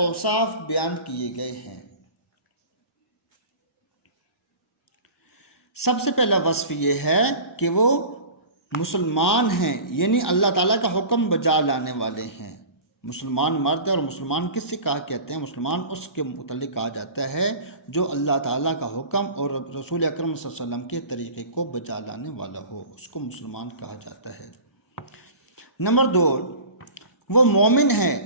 اوصاف بیان کیے گئے ہیں۔ سب سے پہلا وصف یہ ہے کہ وہ مسلمان ہیں، یعنی اللہ تعالیٰ کا حکم بجا لانے والے ہیں۔ مسلمان مرد اور مسلمان کس سے کہا کہتے ہیں؟ مسلمان اس کے متعلق کہا جاتا ہے جو اللہ تعالیٰ کا حکم اور رسول اکرم صلی اللہ علیہ وسلم کے طریقے کو بجا لانے والا ہو، اس کو مسلمان کہا جاتا ہے۔ نمبر 2، وہ مومن ہیں،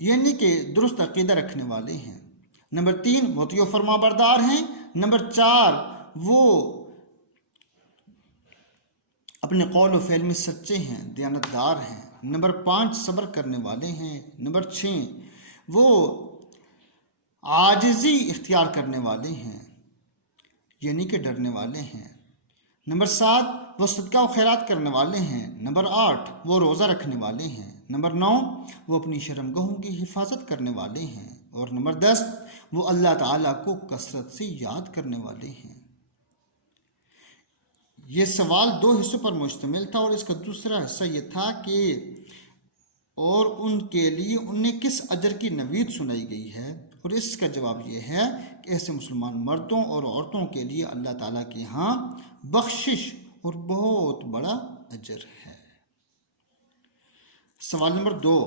یعنی کہ درست عقیدہ رکھنے والے ہیں۔ نمبر 3، مطیع و فرما بردار ہیں۔ نمبر 4، وہ اپنے قول و فعل میں سچے ہیں، دیانتدار ہیں۔ نمبر 5، صبر کرنے والے ہیں۔ نمبر 6، وہ عاجزی اختیار کرنے والے ہیں، یعنی کہ ڈرنے والے ہیں۔ نمبر 7، وہ صدقہ و خیرات کرنے والے ہیں۔ نمبر 8، وہ روزہ رکھنے والے ہیں۔ نمبر 9، وہ اپنی شرمگاہوں کی حفاظت کرنے والے ہیں۔ اور نمبر 10، وہ اللہ تعالیٰ کو کثرت سے یاد کرنے والے ہیں۔ یہ سوال 2 حصوں پر مشتمل تھا، اور اس کا دوسرا حصہ یہ تھا کہ اور ان کے لیے انہیں کس اجر کی نوید سنائی گئی ہے، اور اس کا جواب یہ ہے کہ ایسے مسلمان مردوں اور عورتوں کے لیے اللہ تعالیٰ کے ہاں بخشش اور بہت بڑا اجر ہے۔ سوال نمبر 2،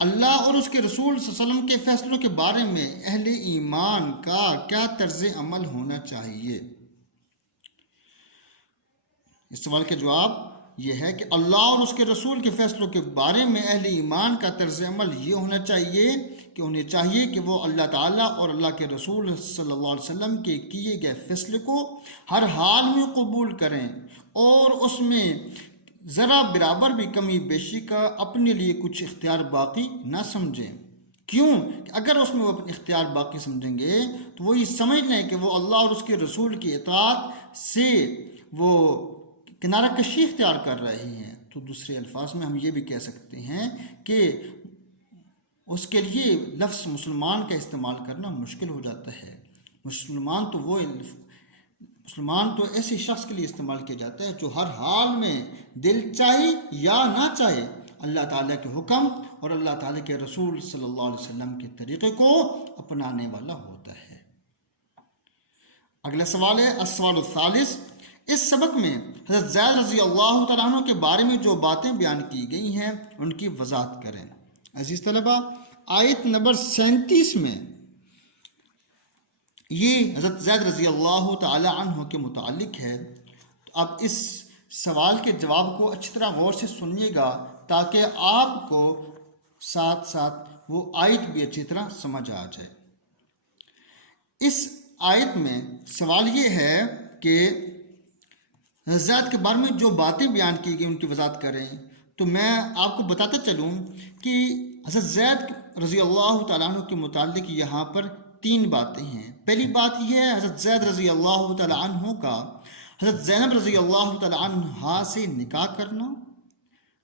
اللہ اور اس کے رسول صلی اللہ علیہ وسلم کے فیصلوں کے بارے میں اہل ایمان کا کیا طرز عمل ہونا چاہیے؟ اس سوال کا جواب یہ ہے کہ اللہ اور اس کے رسول کے فیصلوں کے بارے میں اہل ایمان کا طرز عمل یہ ہونا چاہیے کہ انہیں چاہیے کہ وہ اللہ تعالیٰ اور اللہ کے رسول صلی اللہ علیہ وسلم کے کیے گئے فیصلے کو ہر حال میں قبول کریں، اور اس میں ذرا برابر بھی کمی بیشی کا اپنے لیے کچھ اختیار باقی نہ سمجھیں۔ کیوں کہ اگر اس میں وہ اپنے اختیار باقی سمجھیں گے تو وہی سمجھ لیں کہ وہ اللہ اور اس کے رسول کی اطاعت سے وہ کنارہ کشی اختیار کر رہے ہیں۔ تو دوسرے الفاظ میں ہم یہ بھی کہہ سکتے ہیں کہ اس کے لیے لفظ مسلمان کا استعمال کرنا مشکل ہو جاتا ہے۔ مسلمان تو ایسے شخص کے لیے استعمال کیا جاتا ہے جو ہر حال میں دل چاہے یا نہ چاہے اللہ تعالیٰ کے حکم اور اللہ تعالیٰ کے رسول صلی اللہ علیہ وسلم کے طریقے کو اپنانے والا ہوتا ہے۔ اگلا سوال ہے السوال الثالث، اس سبق میں حضرت زید رضی اللہ تعالیٰ عنہ کے بارے میں جو باتیں بیان کی گئی ہیں ان کی وضاحت کریں۔ عزیز طلبہ، آیت نمبر 37 میں یہ حضرت زید رضی اللہ تعالیٰ عنہ کے متعلق ہے۔ اب اس سوال کے جواب کو اچھی طرح غور سے سنیے گا تاکہ آپ کو ساتھ ساتھ وہ آیت بھی اچھی طرح سمجھ آ جائے۔ اس آیت میں سوال یہ ہے کہ حضرت زید کے بارے میں جو باتیں بیان کی گئی ان کی وضاحت کریں۔ تو میں آپ کو بتاتا چلوں کہ حضرت زید رضی اللہ تعالیٰ عنہ کے متعلق یہاں پر 3 باتیں ہیں۔ پہلی بات یہ ہے حضرت زید رضی اللہ تعالیٰ عنہ کا حضرت زینب رضی اللہ تعالیٰ عنہا سے نکاح کرنا۔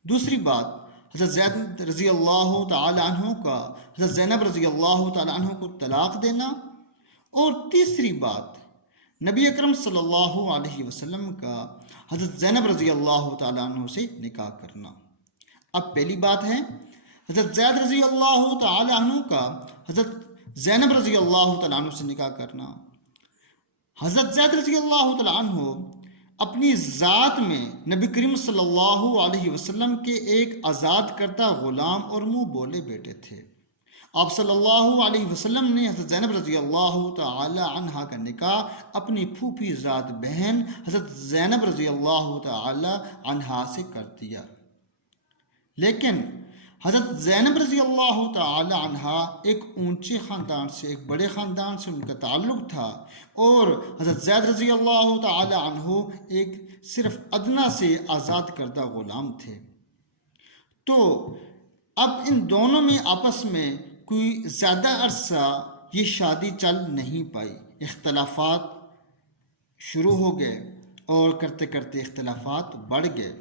دوسری بات حضرت زید رضی اللہ تعالیٰ عنہ کا حضرت زینب رضی اللہ تعالیٰ عنہ کو طلاق دینا۔ اور تیسری بات نبی اکرم صلی اللہ علیہ وسلم کا حضرت زینب رضی اللہ تعالیٰ عنہ سے نکاح کرنا۔ اب پہلی بات ہے حضرت زید رضی اللہ تعالیٰ عنہ کا حضرت زینب رضی اللہ تعالیٰ عنہ سے نکاح کرنا۔ حضرت زید رضی اللہ تعالیٰ عنہ اپنی ذات میں نبی کریم صلی اللہ علیہ وسلم کے ایک آزاد کردہ غلام اور منہ بولے بیٹے تھے۔ آپ صلی اللہ علیہ وسلم نے حضرت زینب رضی اللہ تعالی عنہا کا نکاح اپنی پھوپھی ذات بہن حضرت زینب رضی اللہ تعالی عنہا سے کر دیا، لیکن حضرت زینب رضی اللہ تعالی عنہا ایک اونچے خاندان سے، ایک بڑے خاندان سے ان کا تعلق تھا، اور حضرت زید رضی اللہ تعالی عنہ ایک صرف ادنا سے آزاد کردہ غلام تھے۔ تو اب ان دونوں میں آپس میں کوئی زیادہ عرصہ یہ شادی چل نہیں پائی، اختلافات شروع ہو گئے اور کرتے کرتے اختلافات بڑھ گئے،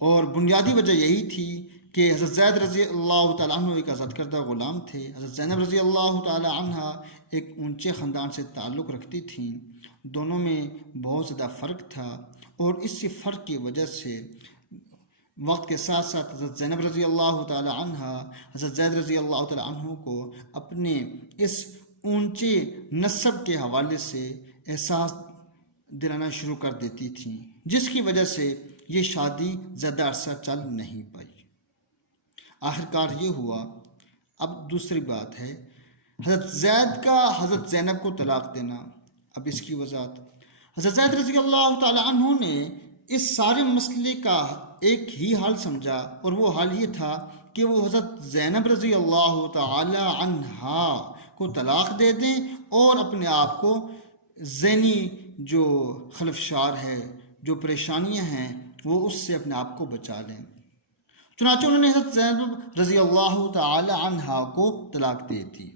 اور بنیادی وجہ یہی تھی کہ حضرت زید رضی اللہ تعالیٰ عنہ ایک آزاد کردہ غلام تھے، حضرت زینب رضی اللہ تعالیٰ عنہ ایک اونچے خاندان سے تعلق رکھتی تھیں، دونوں میں بہت زیادہ فرق تھا، اور اس فرق کی وجہ سے وقت کے ساتھ ساتھ حضرت زینب رضی اللہ تعالی عنہ حضرت زید رضی اللہ تعالی عنہ کو اپنے اس اونچے نسب کے حوالے سے احساس دلانا شروع کر دیتی تھیں، جس کی وجہ سے یہ شادی زیادہ عرصہ چل نہیں پائی۔ آخرکار یہ ہوا۔ اب دوسری بات ہے حضرت زید کا حضرت زینب کو طلاق دینا۔ اب اس کی وضاحت، حضرت زید رضی اللہ تعالی عنہ نے اس سارے مسئلے کا ایک ہی حل سمجھا، اور وہ حل یہ تھا کہ وہ حضرت زینب رضی اللہ تعالی عنہا کو طلاق دے دیں اور اپنے آپ کو ذہنی جو خلفشار ہے، جو پریشانیاں ہیں، وہ اس سے اپنے آپ کو بچا لیں۔ چنانچہ انہوں نے حضرت زینب رضی اللہ تعالی عنہا کو طلاق دے دی،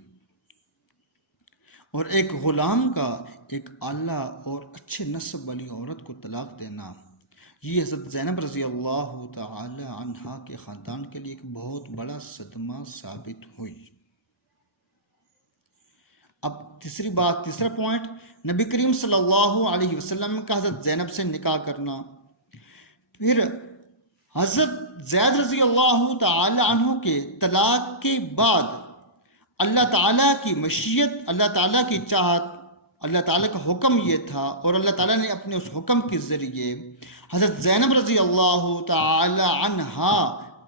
اور ایک غلام کا ایک اعلیٰ اور اچھے نسب والی عورت کو طلاق دینا، یہ حضرت زینب رضی اللہ تعالی عنہا کے خاندان کے لیے ایک بہت بڑا صدمہ ثابت ہوئی۔ اب تیسرا پوائنٹ، نبی کریم صلی اللہ علیہ وسلم کا حضرت زینب سے نکاح کرنا۔ پھر حضرت زید رضی اللہ تعالی عنہ کے طلاق کے بعد اللہ تعالیٰ کی مشیت، اللہ تعالیٰ کی چاہت، اللہ تعالیٰ کا حکم یہ تھا، اور اللہ تعالیٰ نے اپنے اس حکم کے ذریعے حضرت زینب رضی اللہ تعالی عنہا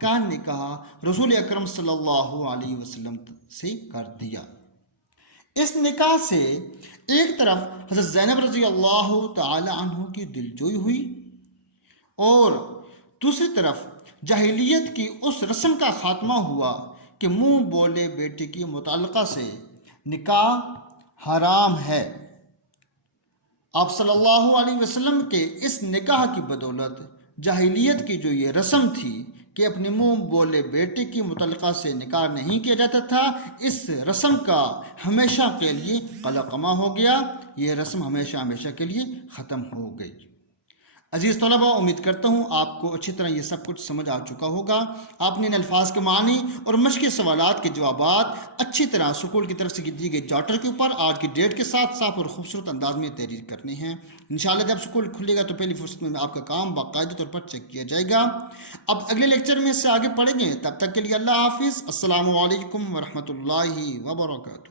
کا نکاح رسول اکرم صلی اللہ علیہ وسلم سے کر دیا۔ اس نکاح سے ایک طرف حضرت زینب رضی اللہ تعالی عنہ کی دلجوئی ہوئی، اور دوسری طرف جاہلیت کی اس رسم کا خاتمہ ہوا کہ منہ بولے بیٹے کی متعلقہ سے نکاح حرام ہے۔ آپ صلی اللہ علیہ وسلم کے اس نکاح کی بدولت جاہلیت کی جو یہ رسم تھی کہ اپنے منہ بولے بیٹے کی متعلقہ سے نکاح نہیں کیا جاتا تھا، اس رسم کا ہمیشہ کے لیے قلقمہ ہو گیا، یہ رسم ہمیشہ کے لیے ختم ہو گئی۔ عزیز طلبہ، امید کرتا ہوں آپ کو اچھی طرح یہ سب کچھ سمجھ آ چکا ہوگا۔ آپ نے ان الفاظ کے معنی اور مشقی سوالات کے جوابات اچھی طرح سکول کی طرف سے دی گئی چارٹر کے اوپر آج کی ڈیٹ کے ساتھ صاف اور خوبصورت انداز میں تحریر کرنے ہیں۔ انشاءاللہ جب سکول کھلے گا تو پہلی فرصت میں آپ کا کام باقاعدہ طور پر چیک کیا جائے گا۔ اب اگلے لیکچر میں اس سے آگے پڑھیں گے، تب تک کے لیے اللہ حافظ۔ السلام علیکم ورحمۃ اللہ وبرکاتہ۔